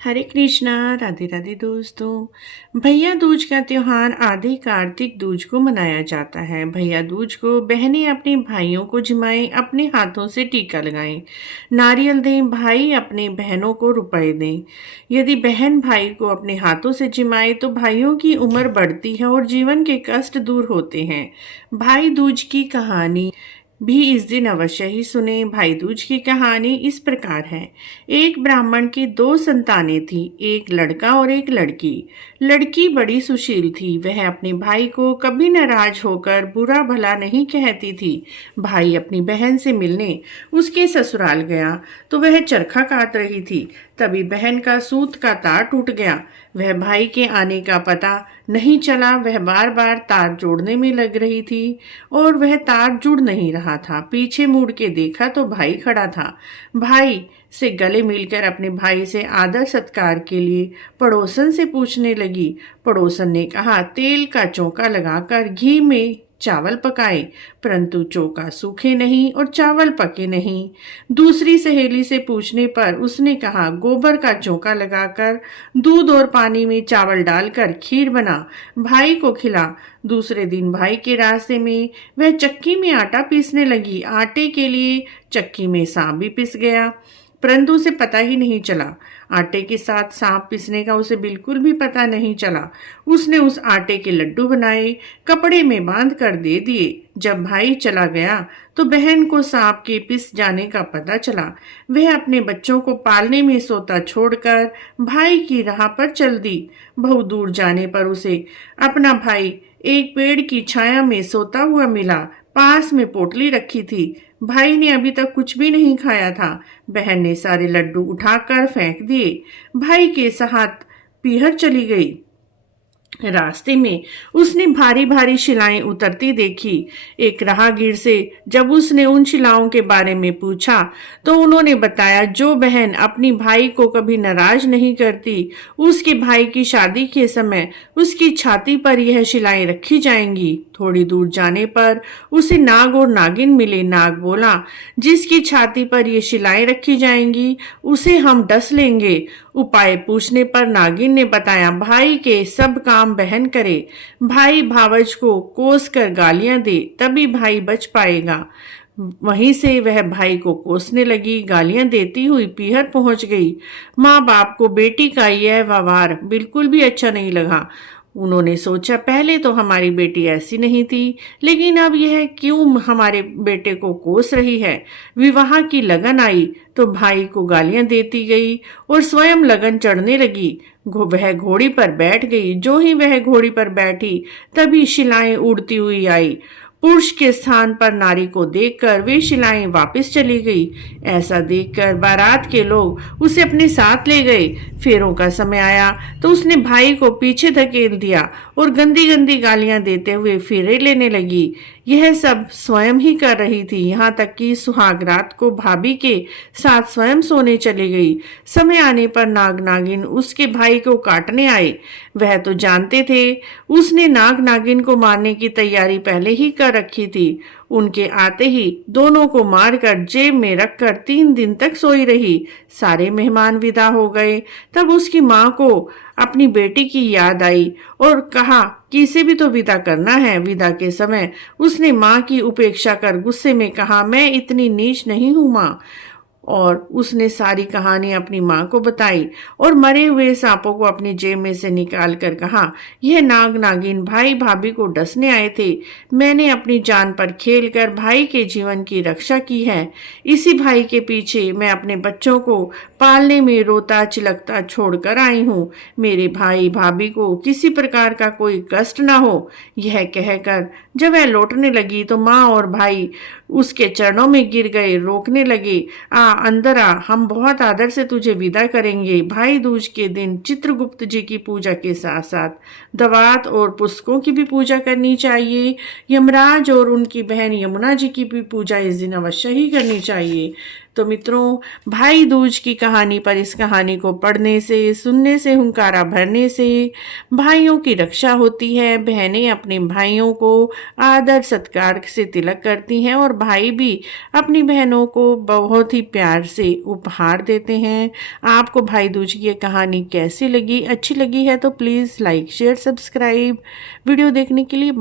हरे कृष्णा। राधे राधे दोस्तों। भैया दूज का त्योहार आधे कार्तिक दूज को मनाया जाता है। भैया दूज को बहनें अपने भाइयों को जिमाएं, अपने हाथों से टीका लगाएं, नारियल दें, भाई अपने बहनों को रुपए दें। यदि बहन भाई को अपने हाथों से जिमाए तो भाइयों की उम्र बढ़ती है और जीवन के कष्ट दूर होते हैं। भाई दूज की कहानी भी इस दिन अवश्य ही सुने। भाई दूज की कहानी इस प्रकार है। एक ब्राह्मण की दो संतानें थी, एक लड़का और एक लड़की। लड़की बड़ी सुशील थी, वह अपने भाई को कभी नाराज होकर बुरा भला नहीं कहती थी। भाई अपनी बहन से मिलने उसके ससुराल गया तो वह चरखा काट रही थी। तभी बहन का सूत का तार टूट गया। वह भाई के आने का पता नहीं चला। वह बार बार तार जोड़ने में लग रही थी और वह तार जुड़ नहीं रहा था। पीछे मुड़ के देखा तो भाई खड़ा था। भाई से गले मिलकर अपने भाई से आदर सत्कार के लिए पड़ोसन से पूछने लगी। पड़ोसन ने कहा, तेल का चौका लगाकर घी में चावल पकाए, परंतु चौका सूखे नहीं और चावल पके नहीं। दूसरी सहेली से पूछने पर उसने कहा, गोबर का चौका लगाकर दूध और पानी में चावल डालकर खीर बना, भाई को खिला। दूसरे दिन भाई के रास्ते में वह चक्की में आटा पीसने लगी। आटे के लिए चक्की में सांप भी पिस गया, परंतु उसे पता ही नहीं चला। आटे के साथ सांप पिसने का उसे बिल्कुल भी पता नहीं चला। उसने उस आटे के लड्डू बनाए, कपड़े में बांध कर दे दिए। जब भाई चला गया तो बहन को सांप के पिस जाने का पता चला। वह अपने बच्चों को पालने में सोता छोड़कर भाई की राह पर चल दी। बहुत दूर जाने पर उसे अपना भाई एक पेड़ की छाया में सोता हुआ मिला। पास में पोटली रखी थी। भाई ने अभी तक कुछ भी नहीं खाया था। बहन ने सारे लड्डू उठाकर फेंक दिए। भाई के साथ पीहर चली गई। रास्ते में उसने भारी भारी शिलाएं उतरती देखी। एक राहगीर से जब उसने उन शिलाओं के बारे में पूछा तो उन्होंने बताया, जो बहन अपनी भाई को कभी नाराज नहीं करती, उसके भाई की शादी के समय उसकी छाती पर यह शिलाएं रखी जाएंगी। थोड़ी दूर जाने पर उसे नाग और नागिन मिले। नाग बोला, जिसकी छाती पर ये शिलाएं रखी जाएंगी उसे हम डस लेंगे। उपाय पूछने पर नागिन ने बताया, भाई के सब काम बहन करे, भाई भावज को कोस कर गालियां दे, तभी भाई बच पाएगा। वहीं से वह भाई को कोसने लगी। गालियां देती हुई पीहर पहुंच गई। माँ बाप को बेटी का यह व्यवहार बिल्कुल भी अच्छा नहीं लगा। उन्होंने सोचा, पहले तो हमारी बेटी ऐसी नहीं थी, लेकिन अब यह क्यों हमारे बेटे को कोस रही है। विवाह की लगन आई तो भाई को गालियां देती गई और स्वयं लगन चढ़ने लगी। वह घोड़ी पर बैठ गई। जो ही वह घोड़ी पर बैठी तभी शिलाएं उड़ती हुई आई। पुरुष के स्थान पर नारी को देखकर वे शिलाएं वापस चली गई। ऐसा देखकर बारात के लोग उसे अपने साथ ले गए। फेरों का समय आया तो उसने भाई को पीछे धकेल दिया और गंदी गंदी गालियां देते हुए फेरे लेने लगी। यह सब स्वयं ही कर रही थी। यहाँ तक कि सुहाग रात को भाभी के साथ स्वयं सोने चली गई। समय आने पर नाग नागिन उसके भाई को काटने आए। वह तो जानते थे, उसने नाग नागिन को मारने की तैयारी पहले ही कर रखी थी। उनके आते ही दोनों को मारकर जेब में रखकर 3 दिन तक सोई रही। सारे मेहमान विदा हो गए। तब उसकी माँ को अपनी बेटी की याद आई और कहा कि इसे भी तो विदा करना है। विदा के समय उसने माँ की उपेक्षा कर गुस्से में कहा, मैं इतनी नीच नहीं हूँ माँ। और उसने सारी कहानी अपनी माँ को बताई और मरे हुए सांपों को अपनी जेब में से निकाल कर कहा, यह नाग नागिन भाई भाभी को डसने आए थे। मैंने अपनी जान पर खेलकर भाई के जीवन की रक्षा की है। इसी भाई के पीछे मैं अपने बच्चों को पालने में रोता चिलकता छोड़कर आई हूँ। मेरे भाई भाभी को किसी प्रकार का कोई कष्ट ना हो। यह कहकर जब वह लौटने लगी तो माँ और भाई उसके चरणों में गिर गए, रोकने लगे। अंदर आ, हम बहुत आदर से तुझे विदा करेंगे। भाई दूज के दिन चित्रगुप्त जी की पूजा के साथ साथ दवात और पुस्तकों की भी पूजा करनी चाहिए। यमराज और उनकी बहन यमुना जी की भी पूजा इस दिन अवश्य ही करनी चाहिए। तो मित्रों, भाई दूज की कहानी पर इस कहानी को पढ़ने से, सुनने से, हुंकारा भरने से भाइयों की रक्षा होती है। बहनें अपने भाइयों को आदर सत्कार से तिलक करती हैं और भाई भी अपनी बहनों को बहुत ही प्यार से उपहार देते हैं। आपको भाई दूज की ये कहानी कैसी लगी? अच्छी लगी है तो please like, share, subscribe. Video देखने के लिए